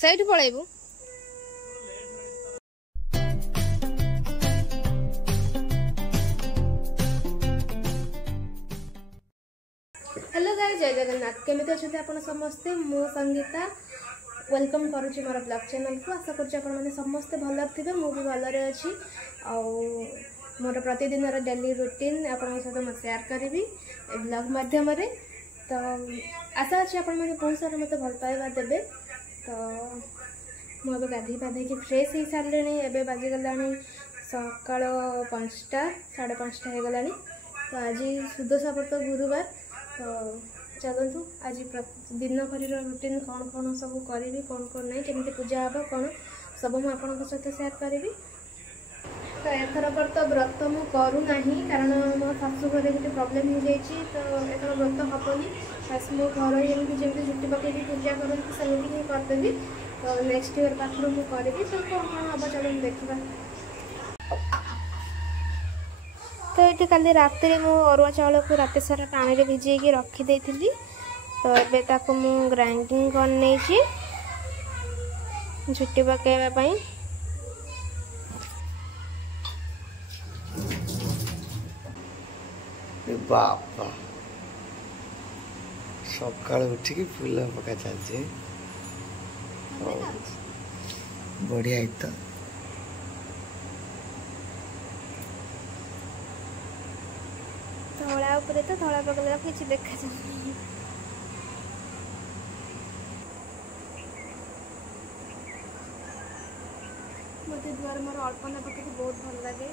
ସେଇଠୁ ପଳେଇବୁ। Hello guys, जय जगन्नाथ। केमिति अच्छे आप समस्ते? मु संगीता वेलकम करुच्ची मोर ब्लॉग चैनल को। आशा करुच्ची आपण मैंने समस्ते भल थे, मु भी भलरे अच्छी। मोर प्रतिदिन डेली रूटीन आपन सहित मैं शेयर करी ब्लॉग मध्यम। तो आशा अच्छी आपण मैंने बहुत सारा मत भल पाइबा देवे। तो मुझे गाधी पाधे फ्रेश हो सारे। एवं बाजिगला सका 5टा 5:30 हो गला। तो आज सुदशा व्रत गुरुवार। तो चलतु आज दिन भर रूटीन कौन कौन सब करी, कौन कौन नहीं, केमती पूजा हम कौन सब मुझे आपन सहित शेयर करी। तो एथरक तो व्रत मु करूना कारण मो शाशु घर गोटे प्रोब्लेम हो जाइए। तो एथर व्रत हेनी, बस मो घर एमती जमी झुटी पकई पूजा करती सेमती ही करदेवी। तो नेक्स्ट ईयर पाखर मुझे करी। तो कौन कौन हम चलो देखा। तो ये काली रात मु अरुआ चाउल को रात सारा पानी भिजे रखीदे। तो ये ग्राइंडिंग कर झुटी पकईवाई। बापा सकाल उठिकी फूल पका चलছে बढ़िया। तो धड़ा उपरे तो धड़ा पकड़ा किसी देखा मत द्वार मोर अल्पना पकड़ बहुत भल लगे।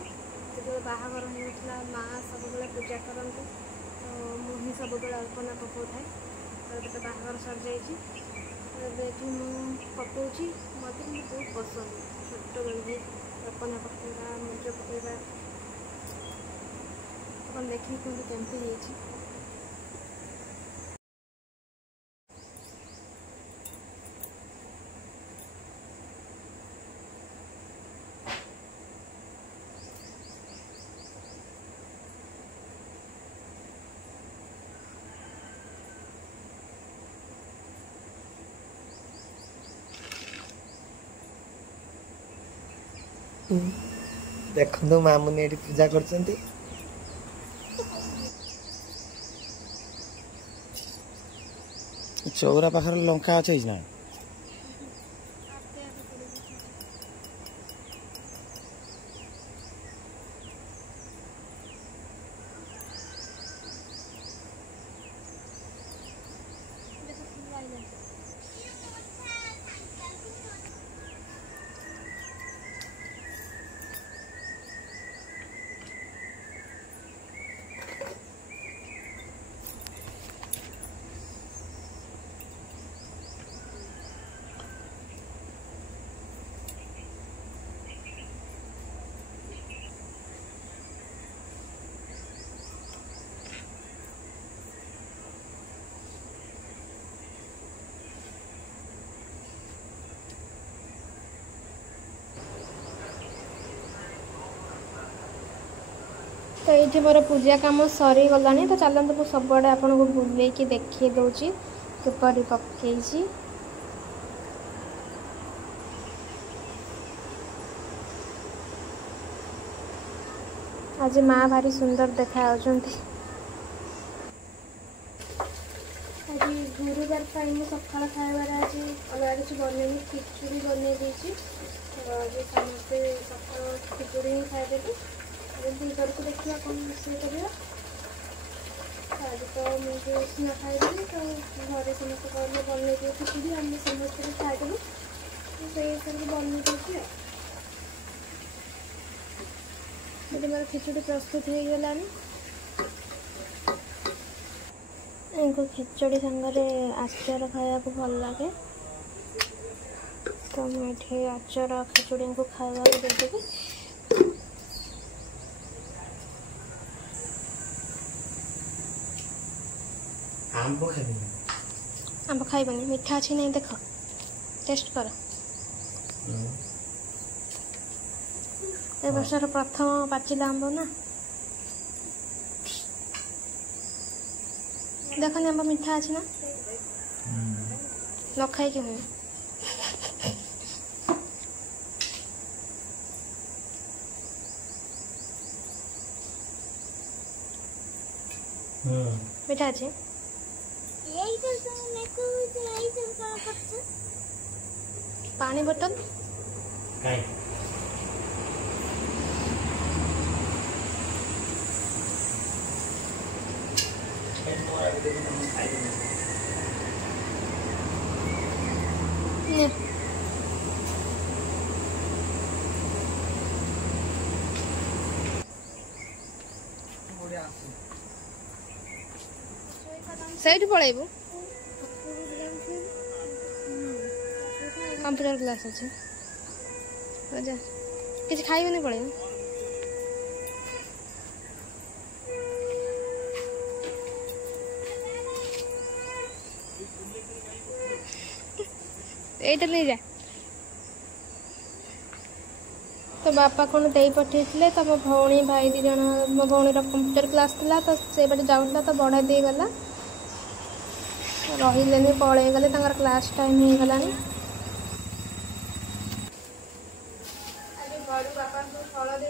जो बाहागर होता माँ सब पूजा करते। तो मुझे सब अल्पना पकाऊ थाए। तो ये बाहागर सर जाइए पकाऊँगी। मत बहुत पसंद छोट बेलू अल्पना पकड़ा मुझे पकड़ा। अपन देखिए कहते केमती है। देखो मामुनी ये पूजा कर चौरा पाखर लंका अच्छे ना। तो ये मोर पूजा कम सरी गला। तो चलते मुझे सबुआड़े आपन को बुलेकी देखी दूसरी किपर पकई। आज माँ भारी सुंदर देखा। आज गुरुवार मुझे सकाल खाइबार आज अलग किसी बनई खिचुड़ी बनई देती। तो आज समस्ते सकाल खिचुड़ी ही खाईदेवी। दीपर को देखिए कौन रोषे कर। आज तो मुझे उष्णा खाईदेवी। तो घर समस्त कहले बनई दिए खिचुड़ी आम समस्त खाईदेलु। तो से हिसाब से बनई देती। ये मोर खिचुड़ी प्रस्तुत हो गला। इनको खिचड़ी सांगे आचार खाया को भल लगे। तो मुझे आचार खिचड़ी को खावा देदेवी। आंब खाइबनी मीठा अच्छी नहीं देख टेस्ट कर। ए वर्षर प्रथम पाचिला आंब ना देखनी आंब मीठा अच्छी ना न खाई कि ମିଠା ଅଛି। ପାଣି ବୋତଲ ନେ। ସେଇଠି ପଳେଇବୁ। कंप्यूटर क्लास अच्छे जा किसी खाइबनी पड़ेगा। एटा नहीं जा तो बापा कौन दे पठे तो मो भौणी भाई दी जन मो भौणी कंप्यूटर क्लास थी तो से बाटे जाऊला तो बढ़ा दे गला रही पलि गले क्लास टाइम हो गला। घर बापा फल दे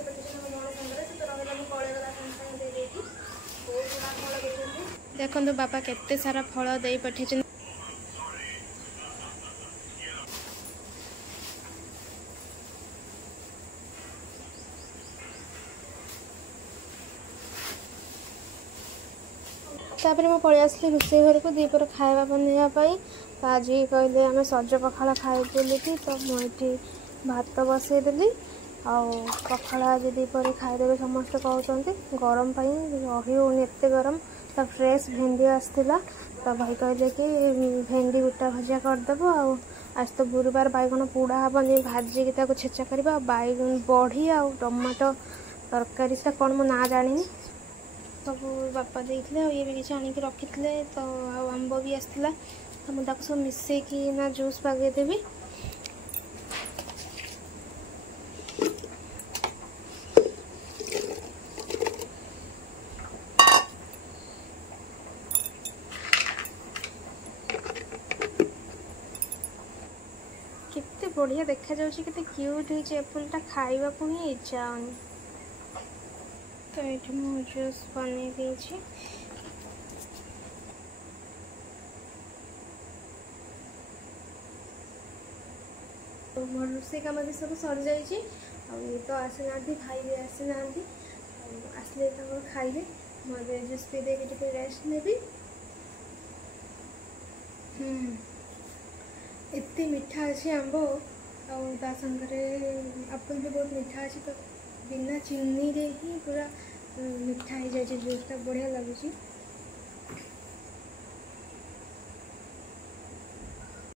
देखो बापा केते सारा फल दे पठे। तापर मैं पलि आसली रोसे घर को दीपर खावा बनवाई तो आज कहले आम सज पखाड़ खाई कि तो मुझे भात बसईदेली पखाड़ आज दीपर खाईदे समस्ते कहते गरम रही एत गरम तो फ्रेश भेंडी आसला तो भाई कहले कि भेंडी गोटा भजा करदेव आज तो गुरुवार बैगन पोड़ा हम भाजिकी छेचा करवा बैगन बड़ी आ टमाटो तरकारी से कौन मो ना जानी सब बापा देते ये भी किसी आणिक रखी तो आंब भी आसला तो मुझे सब मिसेकी ना जूस पगेदेवी। केते बढ़िया देखा जाउछि केते क्यूट होइछि एप्पलटा खाइबा को ही इच्छा होनी तो ये जूस बन देछि। तो मोर रोसे काम भी सब सर जाइए ये तो आसीना भाई भी आसीना आसले खाइबे मुझे जूस पी दे रेस्ट नेबी। एते मीठा अच्छे आंब आ संगे एप्पल भी बहुत मीठा अच्छे तो बिना चीनी रे ही पूरा मीठा हो जाए जूसटा बढ़िया लगुच।